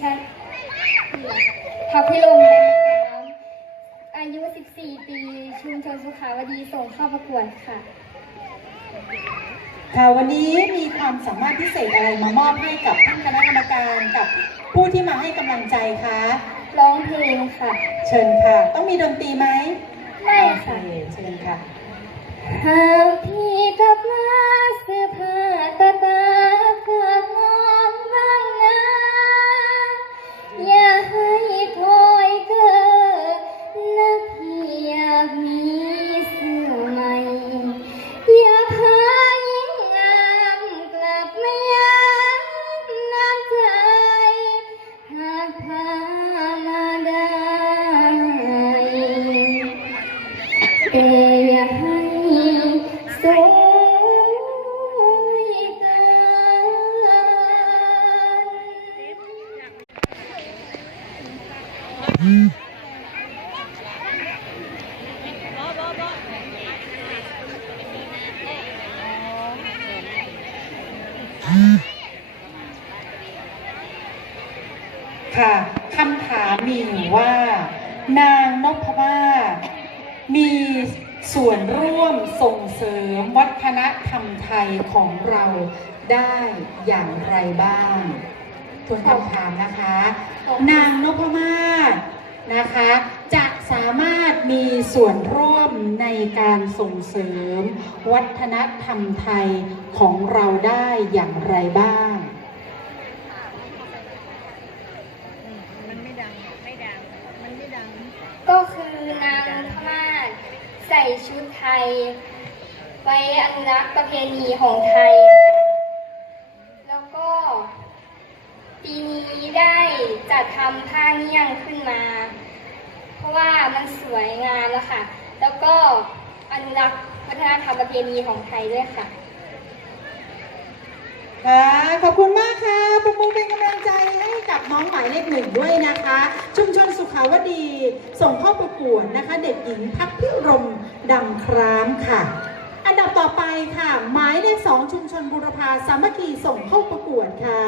ฉันพักพิลมนะคะอายุ 14 ปี ชุมชนสุขาวดีส่งเข้าประกวดค่ะ ค่ะวันนี้มีความสามารถพิเศษอะไรมามอบให้กับท่านคณะกรรมการกับผู้ที่มาให้กำลังใจคะร้องเพลงค่ะ เชิญค่ะ ต้องมีดนตรีไหมไม่ค่ะโอเคเชิญค่ะหากพี่กลับมาเสื้อผ้าตาตา วนคำถามนะคะ นางนพมาศนะคะ จะสามารถมีส่วนร่วมในการส่งเสริม วัฒนธรรมไทยของเราได้อย่างไรบ้างมันไม่ดังไม่ดังมันไม่ดัง ก็คือนางพม่าศใส่ชุดไทย ไว้อนุรักษ์ประเพณีของไทย ปีนี้ได้จัดทำผ้าเงี้ยงขึ้นมา เพราะว่ามันสวยงามแล้วค่ะ แล้วก็อนุรักษ์วัฒนธรรมประเพณีของไทยด้วยค่ะค่ะขอบคุณมากค่ะปรบมือเป็นกำลังใจให้กับน้องหมายเลขหนึ่งด้วยนะคะ ชุมชนสุขาวดี ส่งเข้าประกวดนะคะ เด็กหญิงพักพิรมดังครามค่ะ อันดับต่อไปค่ะ หมายเลขสองชุมชนบุรพาสามัคคีส่งเข้าประกวดค่ะ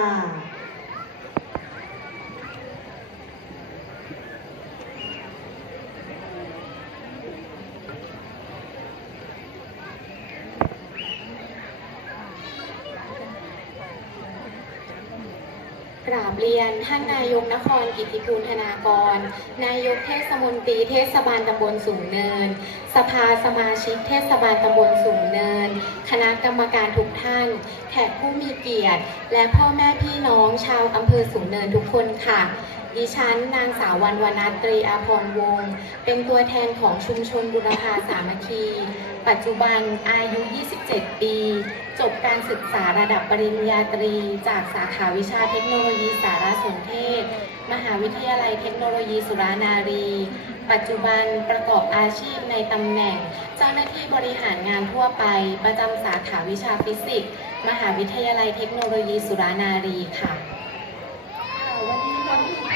กราบเรี ยน ท่านนายกนครกิติภูลธนากร นายกเทศมนตรีเทศบาลตำบลสูงเนิน สภาสมาชิกเทศบาลตำบลสูงเนิน คณะกรรมการทุกท่าน แขกผู้มีเกียรติ และพ่อแม่พี่น้องชาวอำเภอสูงเนินทุกคนค่ะ ดิฉันนางสาววรรณวนาตรีอาพรวงศ์เป็นตัวแทนของชุมชนบุรพาสามัคคี ปัจจุบันอายุ 27 ปี จบการศึกษาระดับปริญญาตรี จากสาขาวิชาเทคโนโลยีสารสนเทศ มหาวิทยาลัยเทคโนโลยีสุรานารี ปัจจุบันประกอบอาชีพในตำแหน่ง เจ้าหน้าที่บริหารงานทั่วไป ประจำสาขาวิชาฟิสิกส์ มหาวิทยาลัยเทคโนโลยีสุรานารีค่ะวันนี้เรามีความสามารถ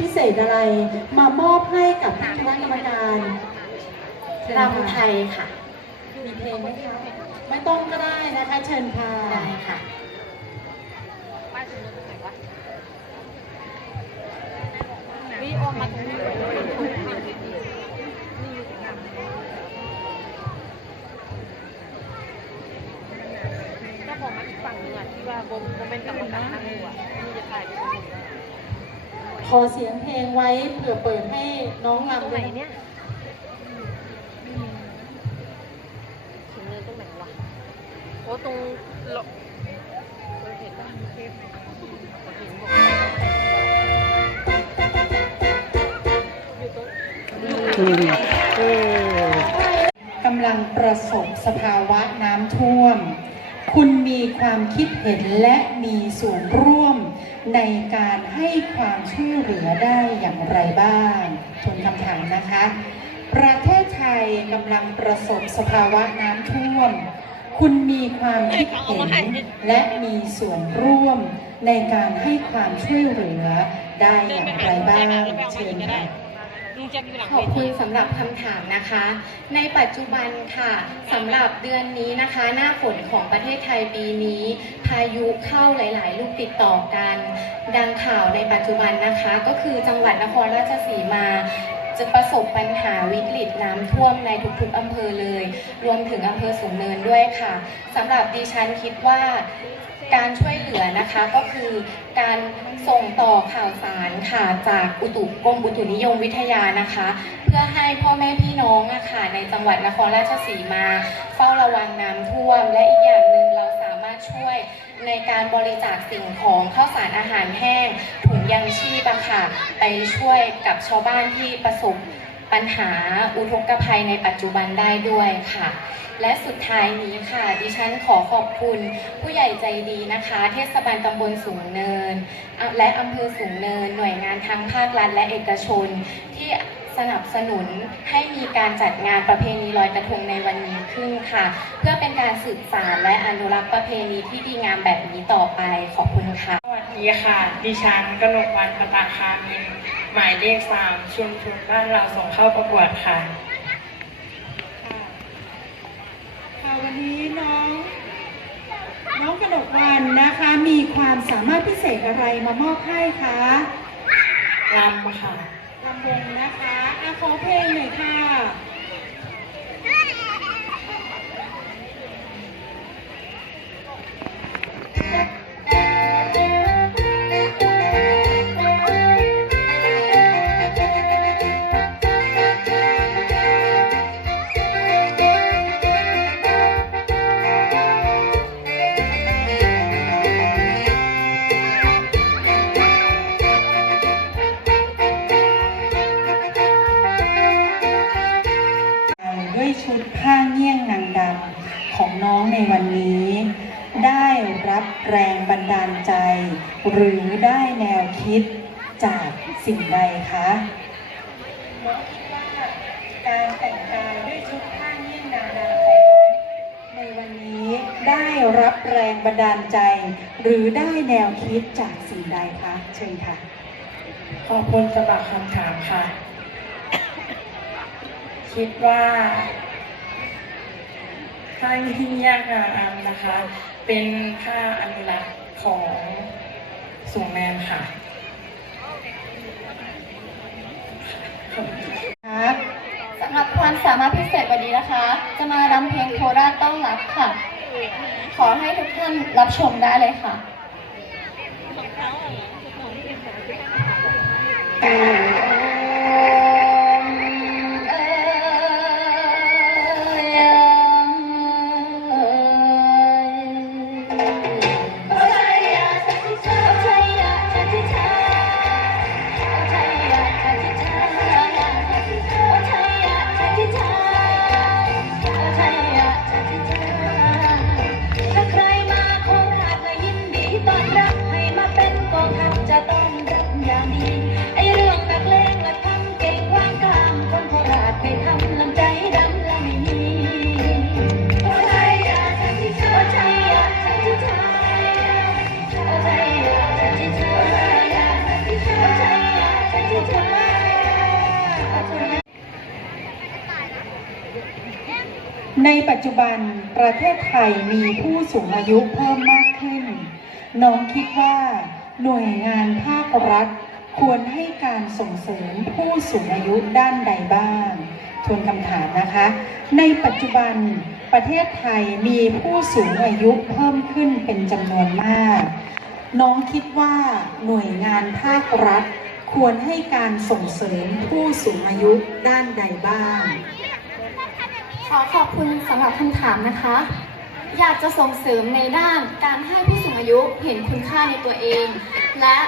พิเศษอะไร มามอบให้กับท่านคณะกรรมการเชิญรำไทค่ะยค่ะ มีเพลงไหมคะ ไม่ต้องก็ได้นะคะ เชิญค่ะได้ค่ะ ป้าจะมือตรงไหนวะวิโอมาตรงนี้เลยนี่อยู่ตรงนั้นเจ้าของมาอีกฝั่งหนึงอะที่ว่าบมบมเป็นกรรมการนั่งอยู่อะนี่จะถ่ายไปตรงนี้ ขอเสียงเพลงไว้เผื่อเปิดให้น้องตรงรำไหนด้วยเนี่ยถึงเนินตรงไหนวะโอ้ตรงหลบเห็นปะเห็นบอกอยู่ตรงกำลังประสบสภาวะน้ำท่วม คุณมีความคิดเห็นและมีส่วนร่วม ในการให้ความช่วยเหลือได้อย่างไรบ้างทวนคำถามนะคะ ประเทศไทยกำลังประสบสภาวะน้ำท่วม คุณมีความคิดเห็นและมีส่วนร่วมในการให้ความช่วยเหลือได้อย่างไรบ้างเชิญค่ะ ลุงแจ็คอยู่หลังขเวอบคุทีณสำหรับคำถามนะคะ ในปัจจุบันค่ะสำหรับเดือนนี้นะคะ หน้าฝนของประเทศไทยปีนี้ พายุเข้าหลาย ๆ ลูกติดต่อกัน ดังข่าวในปัจจุบันนะคะ ก็คือจังหวัดนครราชสีมา จะประสบปัญหาวิกฤตน้ำท่วมในทุกๆอำเภอเลย รวมถึงอำเภอสูงเนินด้วยค่ะสำหรับดิฉันคิดว่า การช่วยเหลือนะคะก็คือการส่งต่อข่าวสารค่ะจากอุตุกรมอุตุนิยมวิทยานะคะ เพื่อให้พ่อแม่พี่น้องอะค่ะในจังหวัดนครราชสีมา เฝ้าระวังน้ำท่วม และอีกอย่างหนึ่งเราสามารถช่วยในการบริจาคสิ่งของข้าวสารอาหารแห้งถุงยังชีพอะค่ะไปช่วยกับชาวบ้านที่ประสบ ปัญหาอุทกภัยในปัจจุบันได้ด้วยค่ะ และสุดท้ายนี้ค่ะ ดิฉันขอขอบคุณผู้ใหญ่ใจดีนะคะ เทศบาลตำบลสูงเนิน และอำเภอสูงเนิน หน่วยงานทั้งภาครัฐและเอกชน ที่สนับสนุนให้มีการจัดงานประเพณีลอยกระทงในวันนี้ขึ้นค่ะ เพื่อเป็นการสืบสานและอนุรักษ์ประเพณีที่ดีงามแบบนี้ต่อไปขอบคุณค่ะ สวัสดีค่ะ ดิฉันกนกวันประตาคามิน หมายเลขสามชุมชนบ้านเราส่งเข้าประกวดค่ะค่ะ ค่ะวันนี้น้อง น้องกนกวันนะคะ มีความสามารถพิเศษอะไรมามอบให้คะรำค่ะลำวงนะคะอะขอเพลงหน่อยค่ะ หรือได้แนวคิดจากสิ่งใดคะน้องคิดว่าการแต่งกายด้วยชุดผ้าเงี้ยงนางดำของน้องในวันนี้ได้รับแรงบันดาลใจ หรือได้แนวคิดจากสิ่งใดคะเชิญค่ะ ขอบคุณสำหรับคำถามค่ะ คิดว่าผ้าที่ยากงามนะคะ เป็นผ้าอนุรักษ์ของ สูงแมนค่ะสำหรับความสามารถพิเศษวันนี้นะคะ จะมารำเพลงโคราชต้องรับค่ะ ขอให้ทุกท่านรับชมได้เลยค่ะ ปัจจุบันประเทศไทยมีผู้สูงอายุเพิ่มมากขึ้น น้องคิดว่าหน่วยงานภาครัฐ ควรให้การส่งเสริมผู้สูงอายุด้านใดบ้าง ทวนคำถามนะคะ ในปัจจุบันประเทศไทยมีผู้สูงอายุเพิ่มขึ้นเป็นจำนวนมาก น้องคิดว่าหน่วยงานภาครัฐ ควรให้การส่งเสริมผู้สูงอายุด้านใดบ้าง ขอขอบคุณสำหรับคำถามนะคะ อยากจะส่งเสริมในด้านการให้ผู้สูงอายุเห็นคุณค่าในตัวเอง และ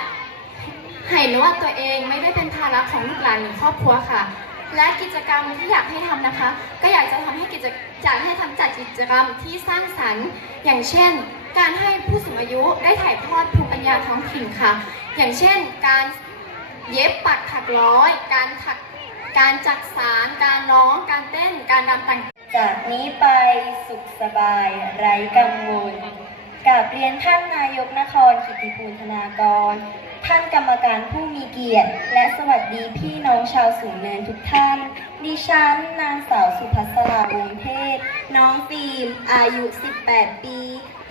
เห็นว่าตัวเองไม่ได้เป็นภาระของลูกหลานหรือครอบครัวค่ะ และกิจกรรมที่อยากให้ทำนะคะ ก็อยากจะทำให้กิจอยากให้ทำจัดกิจกรรมที่สร้างสรรค์ อย่างเช่น การให้ผู้สูงอายุได้ถ่ายทอดภูมิปัญญาท้องถิ่นค่ะ อย่างเช่น การเย็บปักถักร้อย การถัก การจักสารการร้อง การเต้น การรำต่างจากนี้ไปสุขสบายไร้กังวลกับเรียนท่านนายกนครกิติภูลธนากร ท่านกรรมการผู้มีเกียรติ และสวัสดีพี่น้องชาวสูงเนินทุกท่าน ดิฉันนางสาวสุภัสราวงเทศ น้องฟิล์มอายุ 18 ปี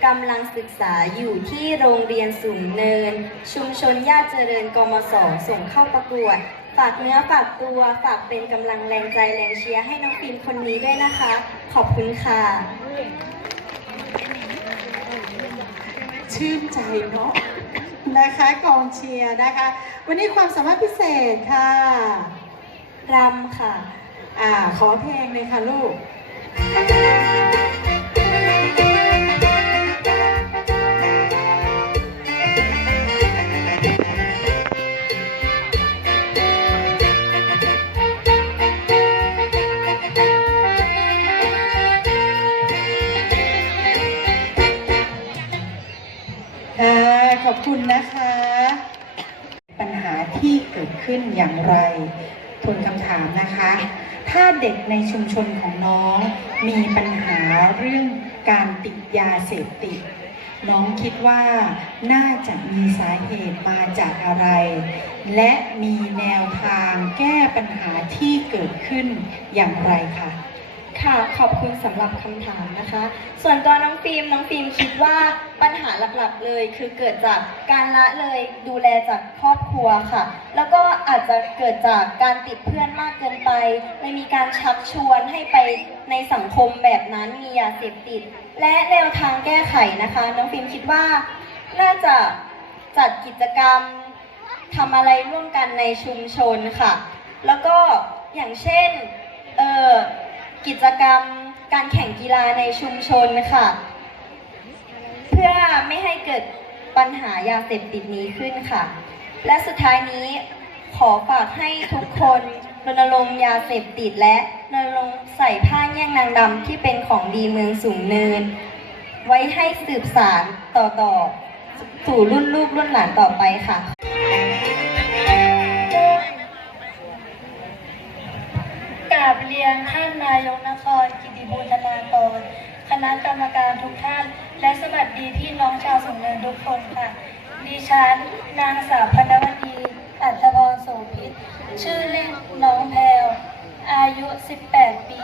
กำลังศึกษาอยู่ที่โรงเรียนสูงเนิน ชุมชนญาติเจริญกมสส่งเข้าประกวด ฝากเนื้อฝากตัว ฝากเป็นกำลังแรงใจแรงเชียร์ให้น้องฟิล์มคนนี้ด้วยนะคะ ขอบคุณค่ะ ชื่นใจเนาะนะคะกองเชียร์นะคะ วันนี้ความสามารถพิเศษค่ะรำค่ะ อ่า ขอเพลงเลยค่ะลูก เด็กในชุมชนของน้อง มีปัญหาเรื่องการติดยาเสพติด น้องคิดว่าน่าจะมีสาเหตุมาจากอะไร และมีแนวทางแก้ปัญหาที่เกิดขึ้นอย่างไรคะ ค่ะขอบคุณสำหรับคำถามนะคะ ส่วนตัวน้องฟิล์มน้องฟิล์มคิดว่าปัญหาหลักๆเลย คือเกิดจากการละเลยดูแลจากครอบครัวค่ะ แล้วก็อาจจะเกิดจากการติดเพื่อนมากเกินไปเลยมีการชักชวนให้ไปในสังคมแบบนั้นมียาเสพติด และแนวทางแก้ไขนะคะ น้องฟิล์มคิดว่าน่าจะจัดกิจกรรมทำอะไรร่วมกันในชุมชนค่ะ แล้วก็อย่างเช่นเออ กิจกรรมการแข่งกีฬาในชุมชนค่ะ เพื่อไม่ให้เกิดปัญหายาเสพติดนี้ขึ้นค่ะ และสุดท้ายนี้ขอฝากให้ทุกคนรณรงค์ยาเสพติดและรณรงค์ใส่ผ้าแย่งนางดำที่เป็นของดีเมืองสูงเนิน ไว้ให้สืบสารต่อๆสู่รุ่นลูกรุ่นหลานต่อไปค่ะ ราบเรียนท่านนายกนครกิติบูรณากร คณะกรรมการทุกท่าน และสวัสดีพี่น้องชาวสูงเนินทุกคนค่ะ ดิฉันนางสาวพนวดีอัธพรโสภิตชื่อเล่นน้องแพรวอายุ 18 ปี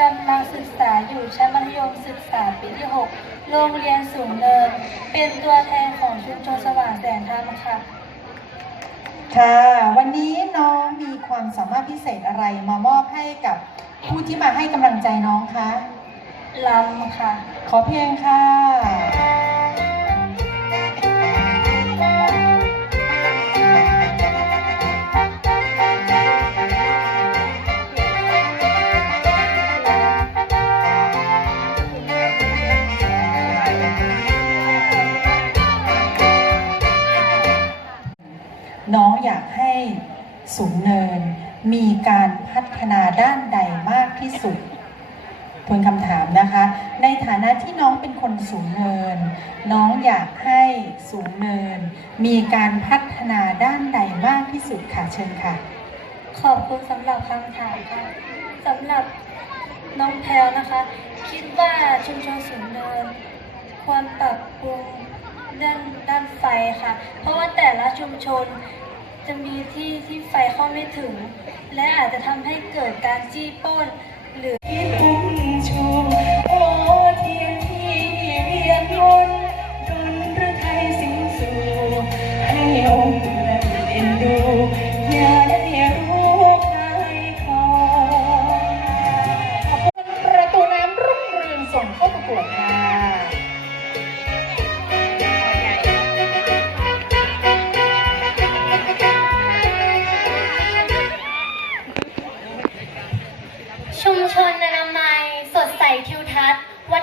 กำลังศึกษาอยู่ชั้นมัธยมศึกษาปีที่ 6 โรงเรียนสูงเนิน เป็นตัวแทนของชุมชนสว่างแสนธรรมค่ะ ค่ะ วันนี้น้องมีความสามารถพิเศษอะไรมามอบให้กับผู้ที่มาให้กำลังใจน้องคะลำค่ะ ขอเพลงค่ะ มีการพัฒนาด้านใดมากที่สุดทวนคำถามนะคะ ในฐานะที่น้องเป็นคนสูงเนิน น้องอยากให้สูงเนิน มีการพัฒนาด้านใดมากที่สุดค่ะเชิญค่ะ ขอบคุณสำหรับคำถามค่ะสำหรับน้องแพลวนะคะ คิดว่าชุมชนสูงเนิน ควรปรับปรุงด้านด้านไฟค่ะ เพราะว่าแต่ละชุมชน จะมีที่ที่ไฟเข้าไม่ถึง และอาจจะทำให้เกิดการจี้ปล้นหรือ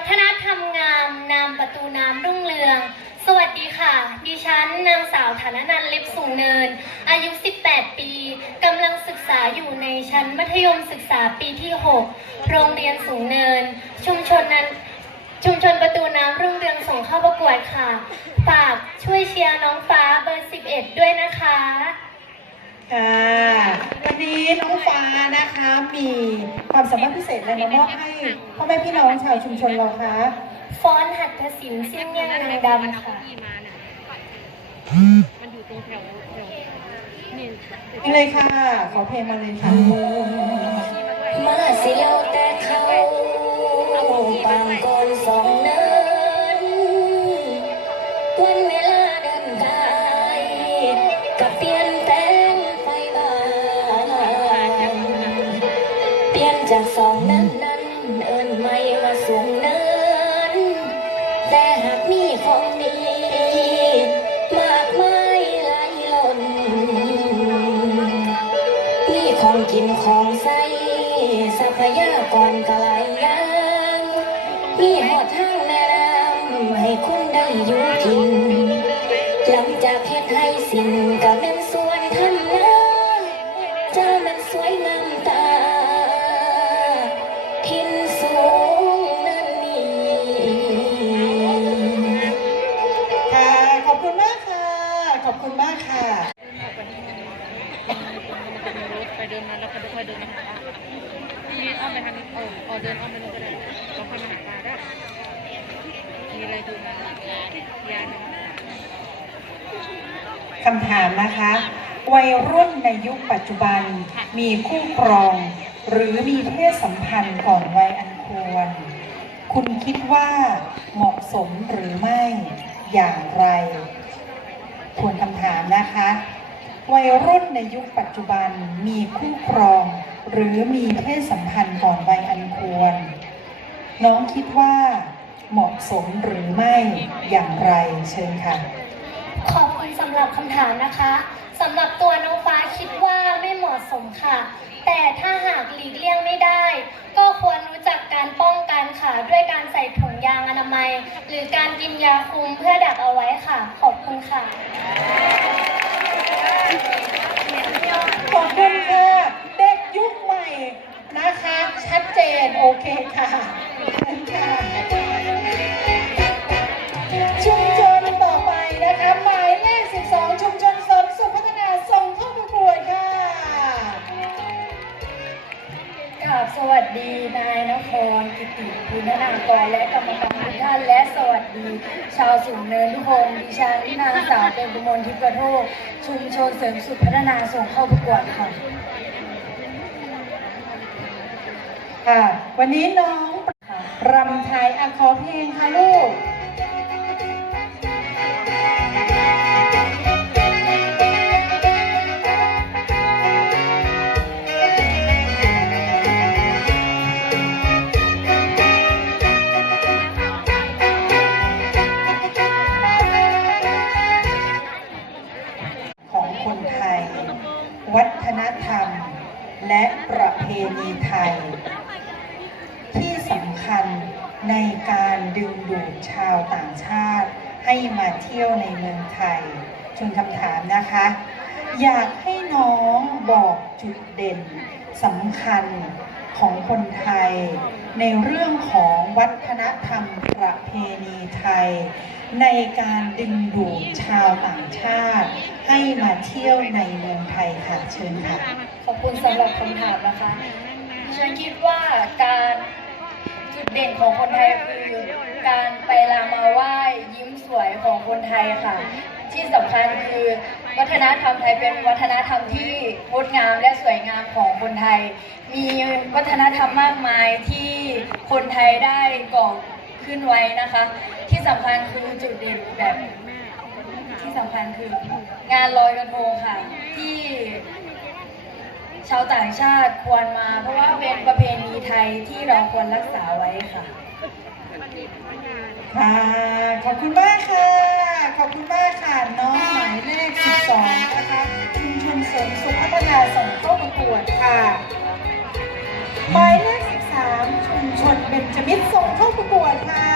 น์วัฒนธรรมงาม นามประตูน้ำรุ่งเรือง สวัสดีค่ะ ดิฉันนางสาวฐานนันเล็บสูงเนิน อายุ 18 ปีกำลังศึกษาอยู่ในชั้นมัธยมศึกษาปีที่ 6 โรงเรียนสูงเนิน ชุมชนนั้นชุมชนประตูน้ำรุ่งเรืองส่งเข้าประกวดค่ะ ฝากช่วยเชียร์น้องฟ้าเบอร์ 11 ด้วยนะคะ ค่ะ วันนี้น้องฟ้านะคะมีความสามารถพิเศษอะไรมามอบให้พ่อแม่พี่น้องชาวชุมชนเราคะฟอนต์หัตถศิลป์สิ้นแยกนางดำค่ะที่มาเนี่ยมันอยู่ตรงแถวแถวนี่นี่เลยค่ะ ขอเพลงมาเลยค่ะมาสิแล้วแต่เขาบางก่ ปัจจุบันมีคู่ครอง หรือมีเพศสัมพันธ์ก่อนวัยอันควร คุณคิดว่าเหมาะสมหรือไม่อย่างไรทวนคำถามนะคะ วัยรุ่นในยุคปัจจุบันมีคู่ครอง หรือมีเพศสัมพันธ์ก่อนวัยอันควร น้องคิดว่าเหมาะสมหรือไม่อย่างไรเชิญค่ะขอบคุณ สำหรับคำถามนะคะสำหรับตัวน้องฟ้าคิดว่าไม่เหมาะสมค่ะ แต่ถ้าหากหลีกเลี่ยงไม่ได้ ก็ควรรู้จักการป้องกันค่ะ ด้วยการใส่ถุงยางอนามัย หรือการกินยาคุมเพื่อดักเอาไว้ค่ะ ขอบคุณค่ะขอบคุณค่ะเด็กยุคใหม่นะคะ ชัดเจนโอเคค่ะค่ะ สวัสดีนายนครกิติคุณนากรและกรรมการทุกท่านและสวัสดี ชาวสูงเนินทุกคนดิฉันนางสาวเป็นบุมลทิพย์กระโทกชุมชนเสริมสุขพัฒนาส่งเข้าประกวดค่ะค่ะ วันนี้น้องรำไทยอะขอเพลงค่ะลูก ณีไทย ที่สำคัญในการดึงดูดชาวต่างชาติ ให้มาเที่ยวในเมืองไทยชวนคำถามนะคะ อยากให้น้องบอกจุดเด่นสำคัญของคนไทย ในเรื่องของวัฒนธรรมประเพณีไทย ในการดึงดูดชาวต่างชาติ ให้มาเที่ยวในเมืองไทยค่ะเชิญค่ะ ขอบคุณสำหรับคำถามนะคะดิฉันคิดว่าการจุดเด่นของคนไทยคือการไปลามาไหว้ยิ้มสวยของคนไทยค่ะ ที่สำคัญคือวัฒนธรรมไทยเป็นวัฒนธรรมที่งดงามและสวยงามของคนไทย มีวัฒนธรรมมากมายที่คนไทยได้ก่อขึ้นไว้นะคะ ที่สำคัญคือจุดเด่นแบบที่สำคัญคือ งานลอยกระทงค่ะ ที่ชาวต่างชาติควรมา เพราะว่าเป็นประเพณีไทยที่เราควรรักษาไว้ค่ะค่ะ ขอบคุณมากค่ะ ขอบคุณมากค่ะ น้องหมายเลข 12 นะคะชุมชนเสริมสุขพัฒนาส่งเข้าประกวดค่ะ หมายเลข 13 ชุมชนเบญจมิตรส่งเข้าประกวดค่ะ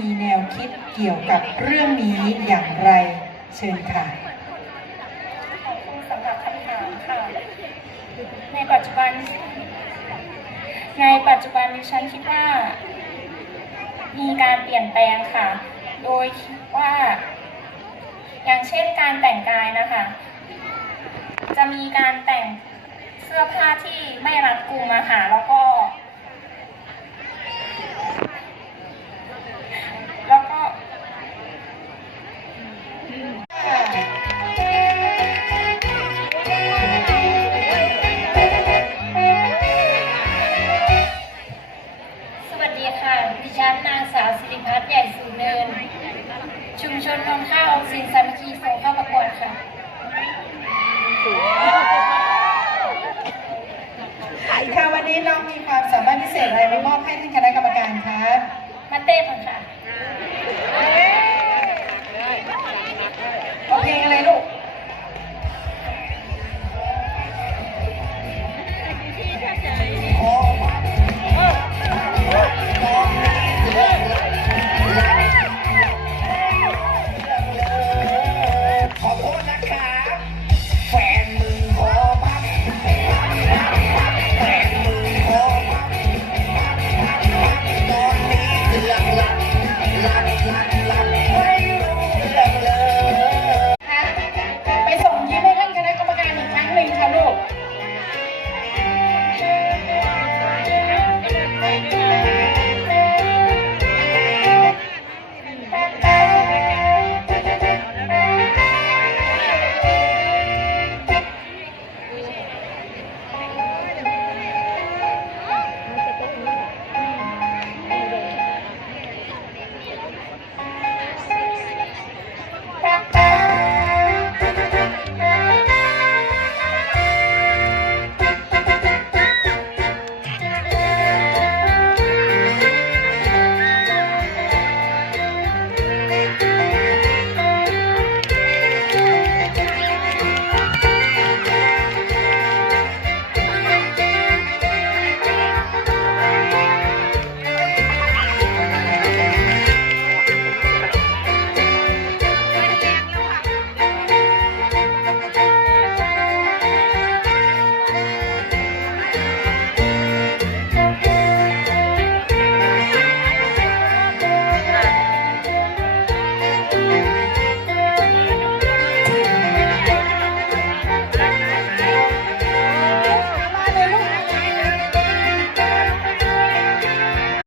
มีแนวคิดเกี่ยวกับเรื่องนี้อย่างไร เชิญค่ะ สำหรับคำถามค่ะ ในปัจจุบัน ในปัจจุบันดิฉันคิดว่า มีการเปลี่ยนแปลงค่ะ โดยคิดว่า อย่างเช่นการแต่งกายนะคะ จะมีการแต่งเสื้อผ้าที่ไม่รัดกุมอะค่ะแล้วก็ ใหญ่สูงเนิน ชุมชนนนข้าวออมสินสามัคคีส่งเข้าประกวดค่ะค่ะวันนี้น้องมีความสามารถพิเศษอะไรมามอบให้ท่านคณะกรรมการคะมาเต้นค่ะเอาเพลงอะไร